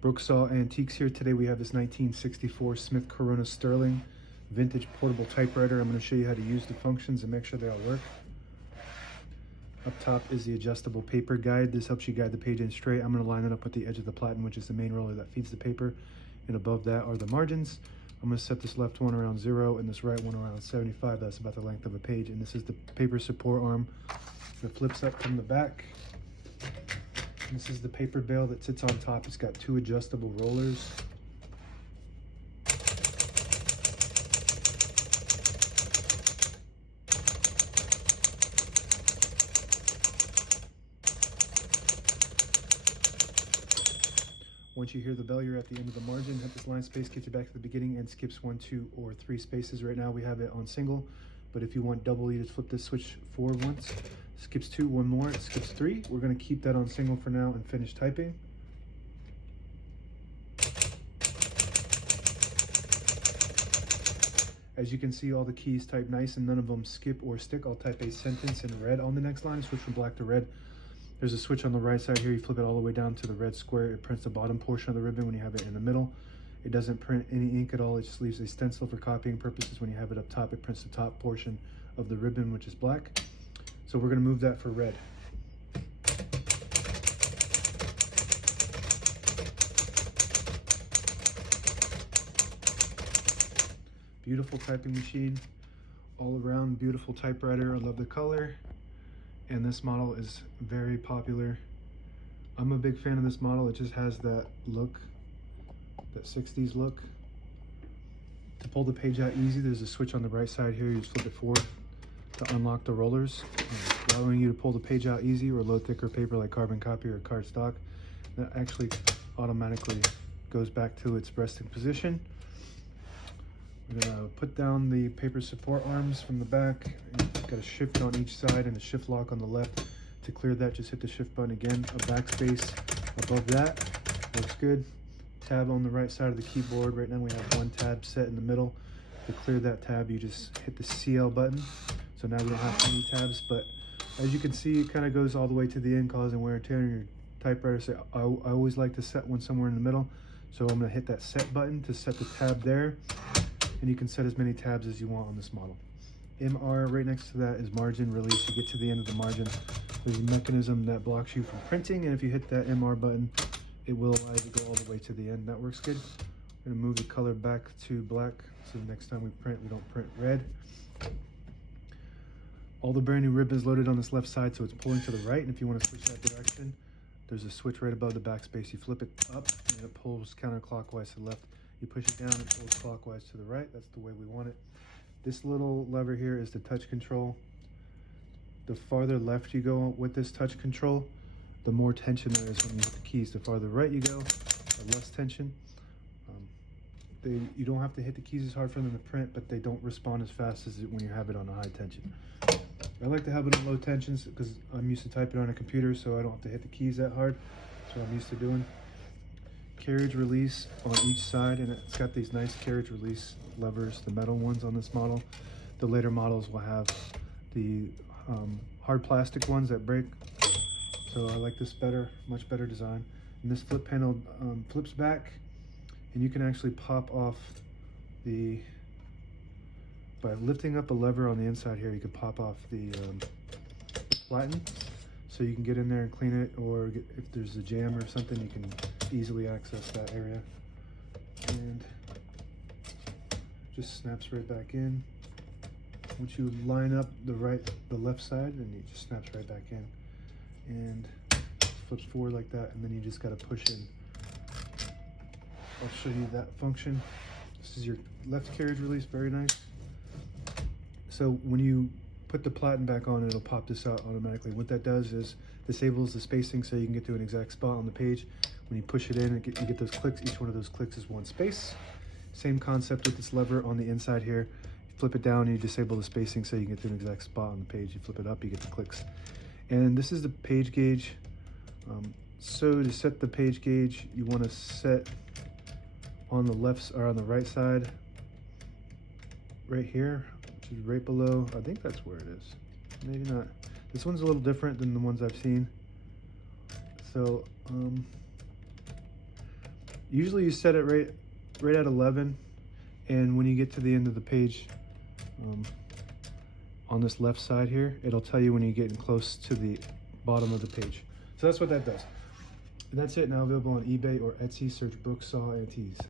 Brooksaw Antiques here. Today we have this 1964 Smith Corona Sterling vintage portable typewriter. I'm going to show you how to use the functions and make sure they all work. Up top is the adjustable paper guide. This helps you guide the page in straight. I'm going to line it up with the edge of the platen, which is the main roller that feeds the paper. And above that are the margins. I'm going to set this left one around 0 and this right one around 75. That's about the length of a page. And this is the paper support arm that flips up from the back. This is the paper bale that sits on top. It's got 2 adjustable rollers. Once you hear the bell, you're at the end of the margin. Hit this line space, get you back to the beginning, and skips 1, 2, or 3 spaces. Right now we have it on single, but if you want double, you just flip this switch forward once. Skips 2, 1 more, it skips 3. We're going to keep that on single for now and finish typing. As you can see, all the keys type nice and none of them skip or stick. I'll type a sentence in red on the next line, switch from black to red. There's a switch on the right side here. You flip it all the way down to the red square. It prints the bottom portion of the ribbon when you have it in the middle. It doesn't print any ink at all. It just leaves a stencil for copying purposes. When you have it up top, it prints the top portion of the ribbon, which is black. So we're going to move that for red. Beautiful typing machine. All around beautiful typewriter. I love the color. And this model is very popular. I'm a big fan of this model. It just has that look, that 60s look. To pull the page out easy, there's a switch on the right side here. You just flip it forward to unlock the rollers, allowing you to pull the page out easy, or load thicker paper like carbon copy or cardstock. That actually automatically goes back to its resting position. We're gonna put down the paper support arms from the back. You've got a shift on each side and a shift lock on the left. To clear that, just hit the shift button again. A backspace above that, looks good. Tab on the right side of the keyboard. Right now we have 1 tab set in the middle. To clear that tab, you just hit the CL button. So now we don't have any tabs, but as you can see, it kind of goes all the way to the end, causing wear and tear on your typewriter. So I always like to set one somewhere in the middle. So I'm gonna hit that set button to set the tab there. And you can set as many tabs as you want on this model. MR, right next to that is margin release. To get to the end of the margin, there's a mechanism that blocks you from printing, and if you hit that MR button, it will allow you to go all the way to the end. That works good. I'm gonna move the color back to black, so the next time we print, we don't print red. All the brand new ribbons loaded on this left side, so it's pulling to the right, and if you want to switch that direction, there's a switch right above the backspace. You flip it up, and it pulls counterclockwise to the left. You push it down, it pulls clockwise to the right. That's the way we want it. This little lever here is the touch control. The farther left you go with this touch control, the more tension there is when you hit the keys. The farther right you go, the less tension. You don't have to hit the keys as hard for them to print, but they don't respond as fast as when you have it on a high tension. I like to have it on low tensions because I'm used to typing on a computer, so I don't have to hit the keys that hard. That's what I'm used to doing. Carriage release on each side, and it's got these nice carriage release levers, the metal ones on this model. The later models will have the hard plastic ones that break, so I like this better, much better design. And this flip panel flips back, and you can actually pop off the, by lifting up a lever on the inside here, you can pop off the platen, so you can get in there and clean it, or if there's a jam or something, you can easily access that area. And just snaps right back in. Once you line up the left side, and it just snaps right back in, and flips forward like that, and then you just got to push in. I'll show you that function. This is your left carriage release, very nice. So when you put the platen back on, it'll pop this out automatically. What that does is disables the spacing so you can get to an exact spot on the page. When you push it in, you get those clicks. Each one of those clicks is 1 space. Same concept with this lever on the inside here. You flip it down and you disable the spacing so you can get to an exact spot on the page. You flip it up, you get the clicks. And this is the page gauge. So to set the page gauge, you want to set on the left or on the right side, right here, which is right below. I think that's where it is. Maybe not. This one's a little different than the ones I've seen. So Usually you set it right at 11, and when you get to the end of the page, on this left side here, it'll tell you when you're getting close to the bottom of the page. So that's what that does. And that's it, now available on eBay or Etsy. Search Brooksaw Antiques.